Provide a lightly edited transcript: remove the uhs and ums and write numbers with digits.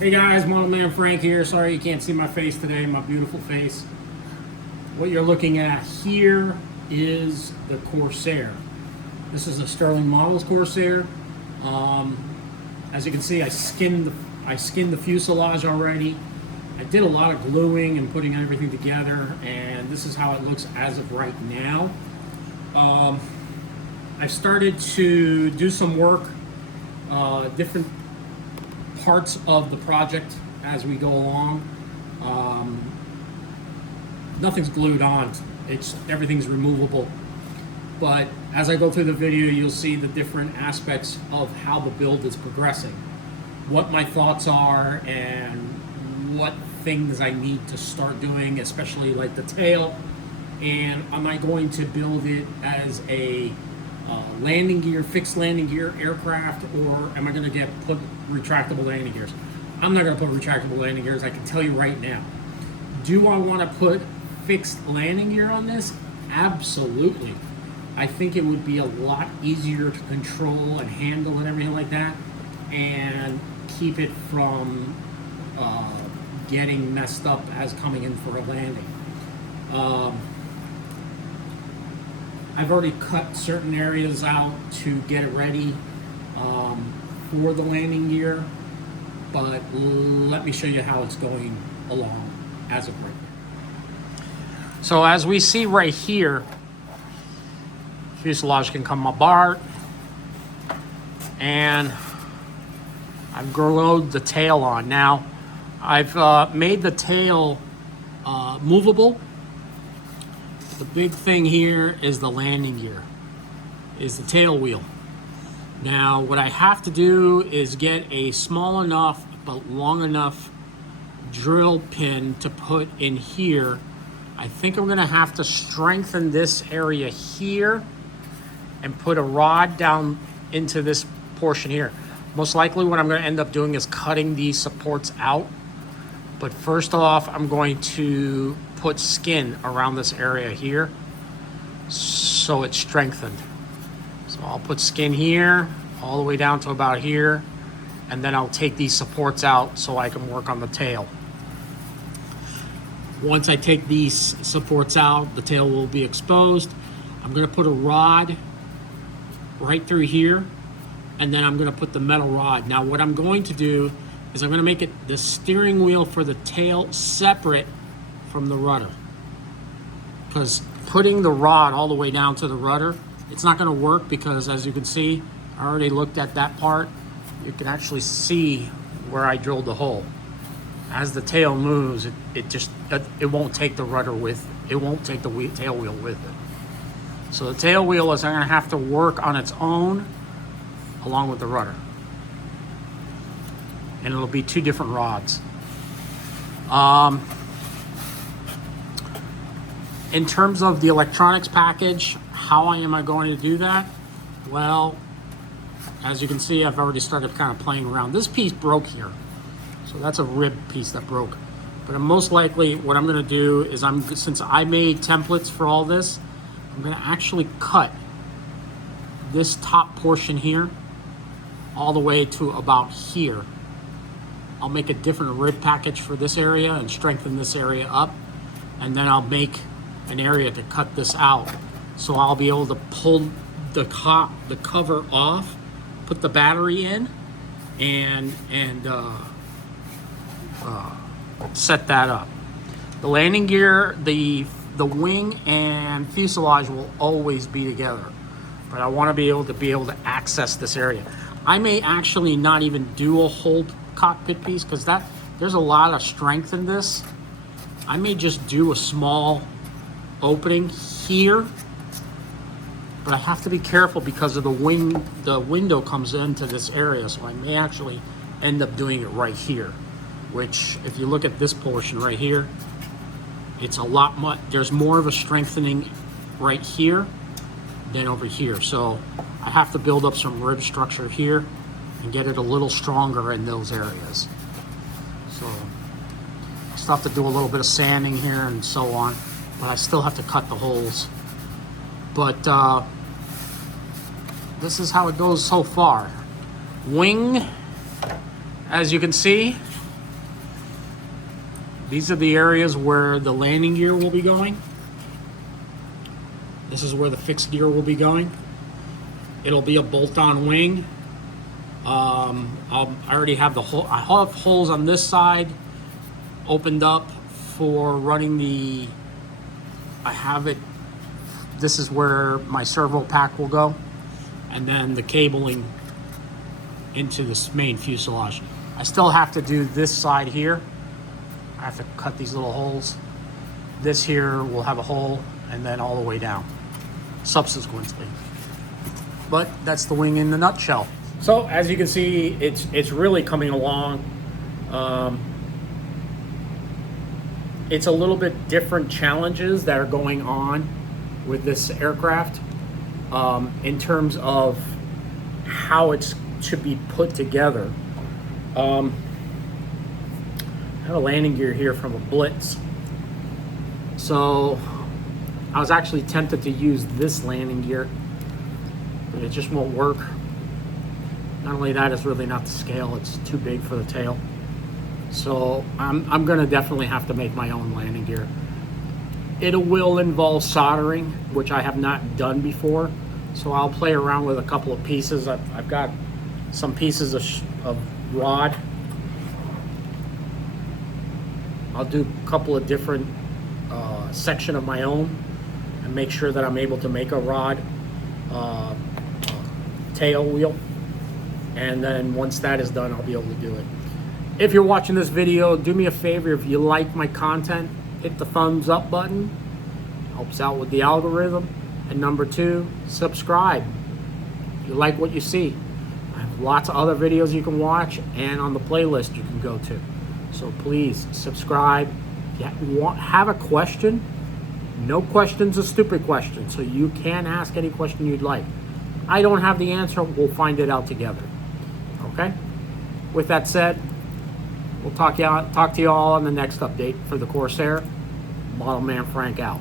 Hey guys, Model Man Frank here. Sorry you can't see my face today, my beautiful face. What you're looking at here is the Corsair. This is a Sterling Models Corsair. As you can see, I skinned the fuselage already. I did a lot of gluing and putting everything together, and this is how it looks as of right now. I've started to do some work, different parts of the project as we go along. Nothing's glued on, everything's removable. But as I go through the video, you'll see the different aspects of how the build is progressing, what my thoughts are, and what things I need to start doing, especially like the tail. And am I going to build it as a landing gear, fixed landing gear aircraft, or am I going to put retractable landing gears? I'm not going to put retractable landing gears. I can tell you right now. Do I want to put fixed landing gear on this? Absolutely. I think it would be a lot easier to control and handle and everything like that, and keep it from getting messed up as coming in for a landing. I've already cut certain areas out to get it ready for the landing gear, but let me show you how it's going along as of right now. So as we see right here, fuselage can come apart, and I've glued the tail on. Now, I've made the tail movable. The big thing here is the landing gear, is the tail wheel. Now, what I have to do is get a small enough but long enough drill pin to put in here. I think I'm gonna have to strengthen this area here and put a rod down into this portion here. Most likely what I'm gonna end up doing is cutting these supports out. But first off, I'm going to put skin around this area here so it's strengthened. So I'll put skin here all the way down to about here, and then I'll take these supports out so I can work on the tail. Once I take these supports out, the tail will be exposed. I'm going to put a rod right through here, and then I'm going to put the metal rod. Now what I'm going to do is I'm going to make it the steering wheel for the tail separate from the rudder, because putting the rod all the way down to the rudder, it's not going to work, because as you can see, I already looked at that part. You can actually see where I drilled the hole. As the tail moves, it won't take the rudder with it. It won't take the tail wheel with it. So the tail wheel is going to have to work on its own along with the rudder, and it'll be two different rods. In terms of the electronics package, how am I going to do that? Well, as you can see, I've already started kind of playing around. This piece broke here, so that's a rib piece that broke. But most likely what I'm going to do is, since I made templates for all this, I'm going to actually cut this top portion here all the way to about here. I'll make a different rib package for this area and strengthen this area up, and then I'll make an area to cut this out, so I'll be able to pull the cover off, put the battery in, and set that up. The landing gear, the wing and fuselage will always be together, but I want to be able to access this area. I may actually not even do a whole cockpit piece, because there's a lot of strength in this. I may just do a small opening here, but I have to be careful because of the window comes into this area, so I may actually end up doing it right here, which, if you look at this portion right here, it's there's more of a strengthening right here than over here. So I have to build up some rib structure here and get it a little stronger in those areas. So I still have to do a little bit of sanding here and so on, but I still have to cut the holes. But this is how it goes so far. Wing, as you can see, These are the areas where the landing gear will be going. This is where the fixed gear will be going. It'll be a bolt-on wing. I already have the hole. I have holes on this side opened up for running the. I have it. This is where my servo pack will go, and then the cabling into this main fuselage. I still have to do this side here. I have to cut these little holes. This here will have a hole, and then all the way down subsequently. But that's the wing in the nutshell. So as you can see, it's really coming along. It's a little bit different challenges that are going on with this aircraft in terms of how it's to be put together. I have a landing gear here from a Blitz. So I was actually tempted to use this landing gear, but it just won't work. Not only that, it's really not the scale, it's too big for the tail. So I'm gonna definitely have to make my own landing gear. It will involve soldering, which I have not done before. So I'll play around with a couple of pieces. I've got some pieces of rod. I'll do a couple of different section of my own and make sure that I'm able to make a rod tail wheel. And then once that is done, I'll be able to do it. If you're watching this video, do me a favor. If you like my content, hit the thumbs up button. Helps out with the algorithm. And number 2, subscribe. If you like what you see. I have lots of other videos you can watch and on the playlist you can go to. So please subscribe. If you have a question, no question's a stupid question. So you can ask any question you'd like. I don't have the answer. We'll find it out together. Okay? With that said, we'll talk to you all on the next update for the Corsair. Model Man Frank out.